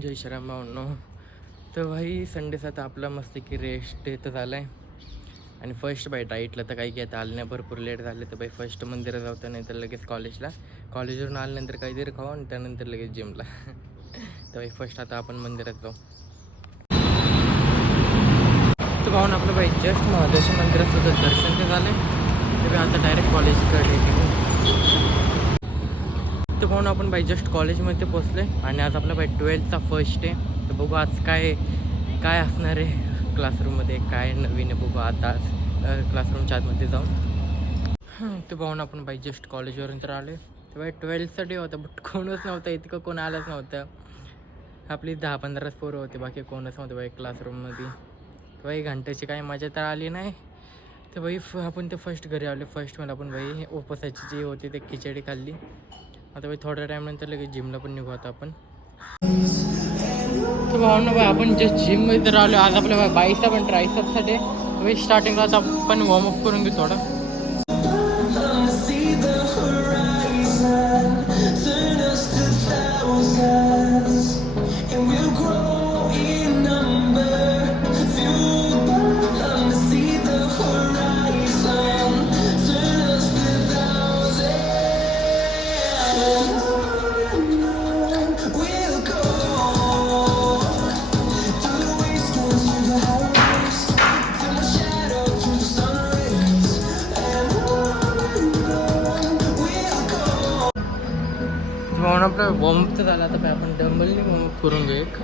जय श्रीराम भावनो. तर भाई संडेचा तर आपला मस्त की रेस्ट डे तर झाला आहे. आणि फर्स्ट बाई डाईटला तर काही घेता आलं नाही, भरपूर लेट झाले. तर बाई फर्स्ट मंदिरात जाऊ, नाही तर लगेच कॉलेजवरून आल्यानंतर काहीतरी खाऊ आणि त्यानंतर लगेच जिमला. तर बाई फर्स्ट आता आपण मंदिरात जाऊ. तर पाहून आपलं बाई जस्ट महादेश्वर मंदिरात सुद्धा दर्शन ते झाले. तर आता डायरेक्ट कॉलेजकडे गेलो. तर पाहून आपण बाई जस्ट कॉलेजमध्ये पोचले आणि आज आपला बाई 12th फर्स्ट डे. तर बघू आज काय काय असणार आहे क्लासरूममध्ये, काय नवीन आहे बघू आता आज क्लासरूमच्या आतमध्ये जाऊन. ते पाहून आपण बाई जस्ट कॉलेजवरून तर आले. तर बाई 12th डे होता, बट कोणच नव्हतं, इतकं कोण आलंच नव्हतं. आपली 10-15 पोरं होते, बाकी कोणच नव्हतं बाई क्लासरूममध्ये. तर बाई घंट्याची काही मजा तर आली नाही. तर बाई आपण ते फर्स्ट घरी आले. फर्स्ट मला आपण बाई उपवासाची जी होती ते खिचडी खाल्ली. आता बाई थोड्या टाईमनंतर लगेच जिमला पण निघू आता आपण. तर भावना बाई आपण जस्ट जिममध्ये तर आलो. आज आपल्या बाईचा पण ट्रायसेप्ससाठी बाई स्टार्टिंगला आता आपण वॉर्मअप करून घेऊ थोडा. म्हणून आपलं वॉर्मअप तर झाला. आता आपण डंबलनी वॉर्मअप करून घेऊ एक.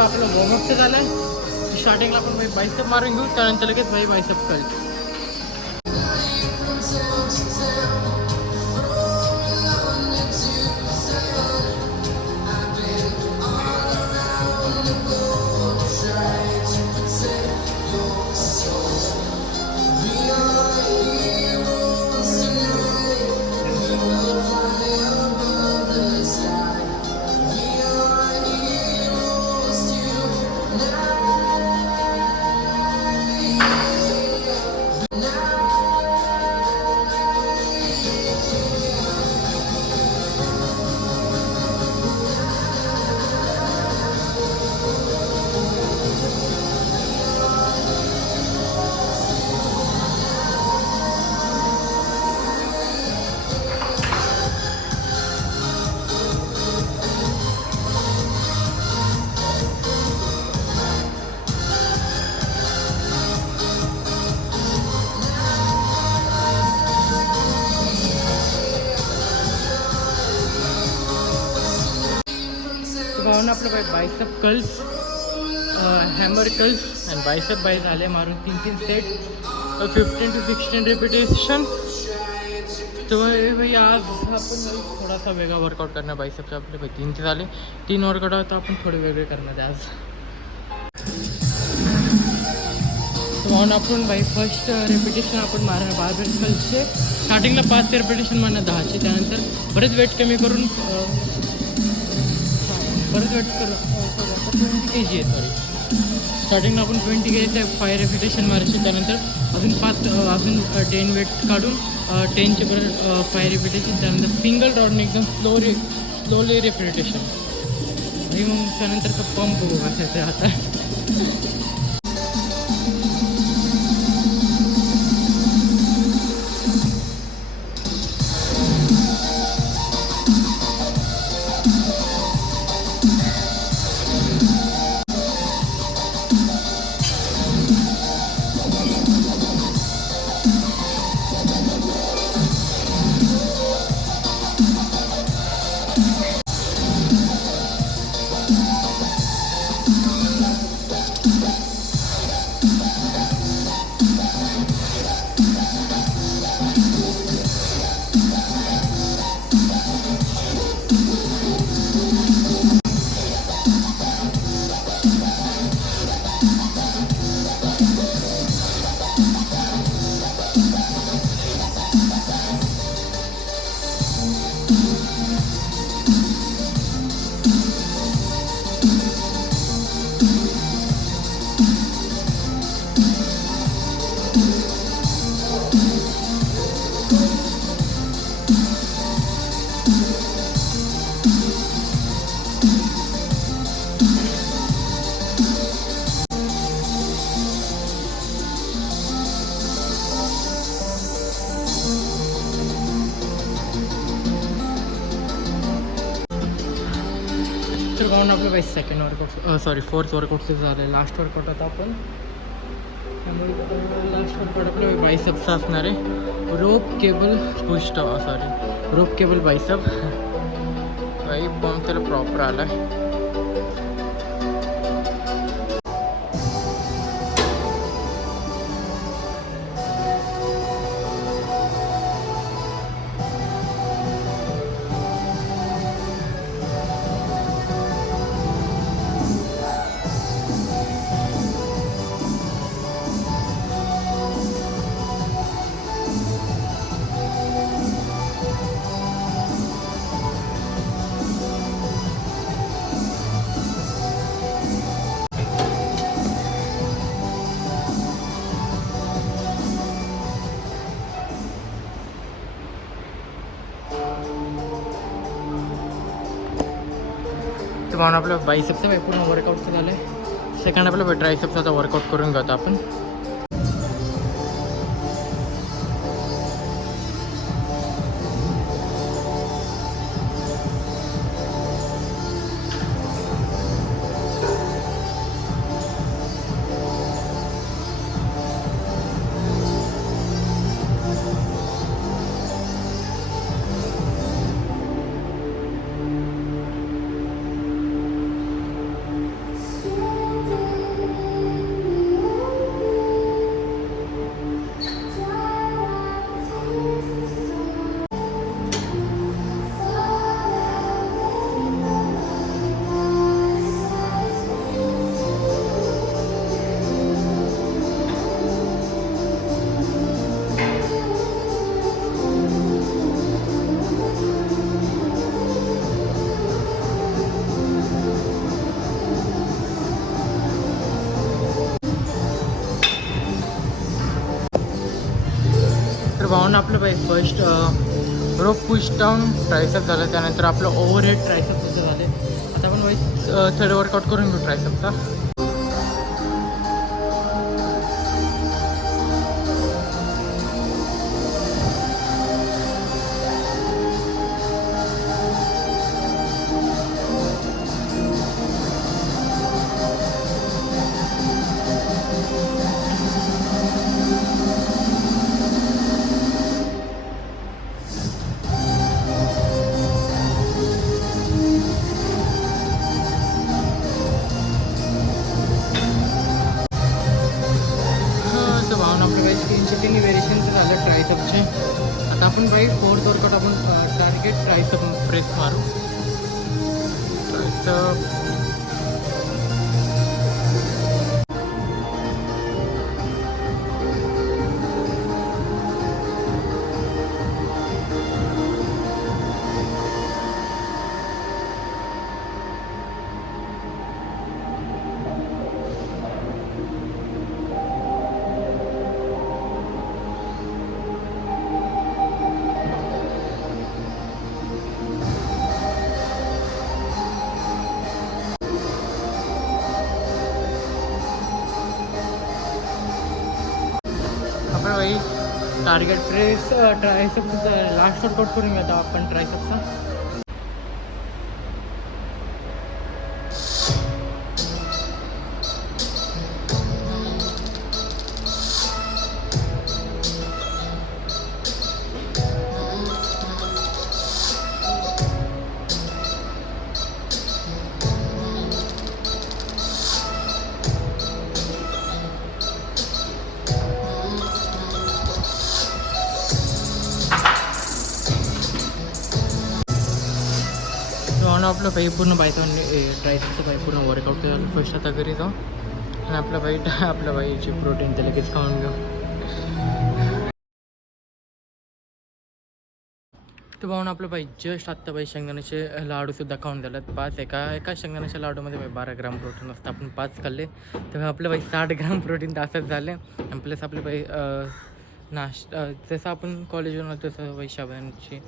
आपलं वॉर्मअप तर झालं. स्टार्टिंगला आपण बाई बायसेप मारून घेऊ, त्यानंतर लगेच बाई बायसेप करेल. आपलं बायसेप कर्ल्स, हॅमर कर्ल्स आणि बायसेप बाय झाले मारून 3 सेट 15 to 16 रिपिटेशन. तर भाई आज आपण थोडासा वेगळा वर्कआउट करणार. बायसेपचे आपले भाई 3 ते झाले. 3 वर्कआउट होता, आपण थोडे वेगळे करणार आहे आज. म्हणून आपण बाई फर्स्ट रेपिटेशन आपण मारणार बार्बेल कर्ल्सचे. स्टार्टिंगला 5 रेपिटेशन मारणार 10चे. त्यानंतर बरेच वेट कमी करून 20 kg आहे. सॉरी, स्टार्टिंगला आपण 20 घ्यायचं आहे. 5 रेपिटेशन मारायचे. त्यानंतर अजून 10 वेट काढून 10चे परत 5 रेपिटेशन. त्यानंतर सिंगल राऊंड एकदम स्लोली रेपिटेशन. आणि मग त्यानंतर पंप बसायचं आता. तर पाहून आपलं बाई second workout sorry fourth workout झालं आहे. लास्ट वर्कआउट आता आपण त्यामुळे लास्ट वर्कआउट आपलं बायसेप्सचा असणार आहे. रोप केबल पुस्ट सॉरी रोप केबल बायसेप बाई फॉर्म त्याला प्रॉपर आला आहे. तर म्हणून आपलं बायसेपचं पूर्ण वर्कआउटचं झालं आहे. सेकंड आपलं ट्रायसेपचा आता वर्कआउट करून घेतो आपण. तर भावना आपलं बाई फर्स्ट रोप पुश डाऊन ट्रायसेप झालं. त्यानंतर आपलं ओव्हरहेड ट्रायसेप सुद्धा झाले. आता आपण बाई थर्ड वर्कआउट करून घेऊ ट्रायसेपचा. तीन व्हेरिएशनचं झालं ट्रायसेपचे. आता आपण बाई फोर्थ वर्कआउट आपण टार्गेट ट्रायसेप प्रेस मारू. ट्रायसेप आपण बाई टार्गेट प्रेस ट्रायसेपचा लास्ट वर्कआउट करून घेतो आपण ट्रायसेपचा. म्हणून आपलं बाई पूर्ण बायचं ट्रायसेपचं बाई पूर्ण वर्कआउट झालं. फर्स्ट आता घरी जाऊ आणि आपल्या बाईची प्रोटीन ते लगेच खाऊन घेऊ. तर पाहून आपलं बाई जस्ट आत्ता बाई शेंगदाण्याचे लाडूसुद्धा खाऊन झाल्यात 5. एका शेंगदाण्याच्या लाडूमध्ये बाई 12 ग्राम प्रोटीन असतं. आपण 5 खाल्ले तर आपलं बाई 60 ग्राम प्रोटीन तासच झाले. आणि प्लस आपले बाई जसं आपण कॉलेजवरून आलो तसं बाई शाबांची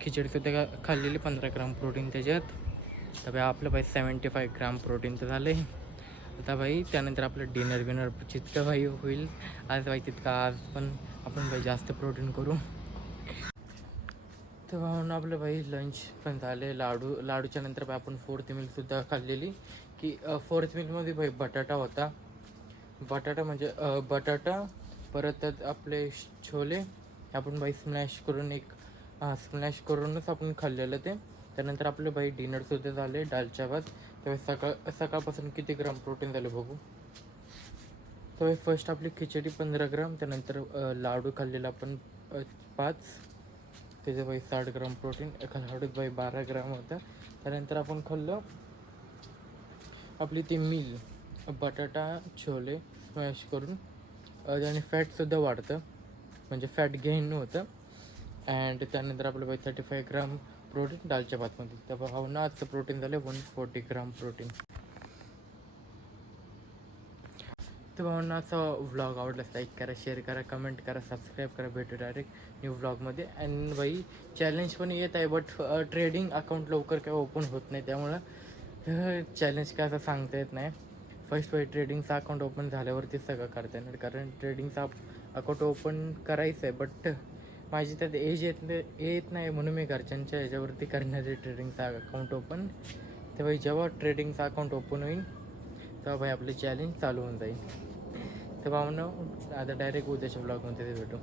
खिचडीसुद्धा खाल्लेली 15 ग्राम प्रोटीन त्याच्यात. तर बाई आपलं बाई 75 ग्राम प्रोटीन तर झालं आहे. आता बाई त्यानंतर आपलं डिनर जितकं बाई होईल आज बाई तितकं आज पण आपण बाई जास्त प्रोटीन करू. तर भावना आपलं भाई लंच पण झाले. लाडूच्या नंतर भाई आपण फोर्थ मीलसुद्धा खाल्लेली की फोर्थ मीलमध्ये भाई बटाटा होता. बटाटा म्हणजे बटाटा, परत त्यात आपले छोले आपण भाई स्मॅश करून स्मॅश करूनच आपण खाल्लेलं ते. त्यानंतर आपलं भाई डिनरसुद्धा झाले दालच्या भात. त्यावेळेस सकाळपासून किती ग्राम प्रोटीन झालं बघू. त्यावेळेस फर्स्ट आपली खिचडी 15 ग्राम, त्यानंतर लाडू खाल्लेला आपण 5, त्याचं बाई 60 ग्राम प्रोटीन. एका लाडूत बाई 12 ग्राम होतं. त्यानंतर आपण खाल्लं आपली ती मील बटाटा छोले स्मॅश करून. आणि फॅटसुद्धा वाढतं, म्हणजे फॅट गेन होतं. अँड त्यानंतर आपलं बाई 35 ग्राम प्रोटीन दालच्या भातमध्ये. त्या भावना आजचं प्रोटीन झालं 140 ग्राम प्रोटीन. तर भावनाचा व्लॉग आवडल्यास लाईक करा, शेअर करा, कमेंट करा, सबस्क्राईब करा. भेटू डायरेक्ट न्यू व्लॉगमध्ये. अँड बाई चॅलेंज पण येत आहे, बट ट्रेडिंग अकाउंट लवकर काय ओपन होत नाही, त्यामुळं चॅलेंज काय असं सांगता येत नाही. फर्स्ट बाई ट्रेडिंगचं अकाउंट ओपन झाल्यावरती सगळं करता येणार, कारण ट्रेडिंगचा अकाउंट ओपन करायचं आहे. बट माझी त्यात एज येत नाही, म्हणून मी घरच्यांच्या ह्याच्यावरती करणार आहे ट्रेडिंगचा अकाउंट ओपन. तर भाई जेव्हा ट्रेडिंगचा अकाउंट ओपन होईल तेव्हा भाई आपले चॅलेंज चालू होऊन जाईल. तर भावना आता डायरेक्ट उद्याच्या ब्लॉगमध्ये भेटू.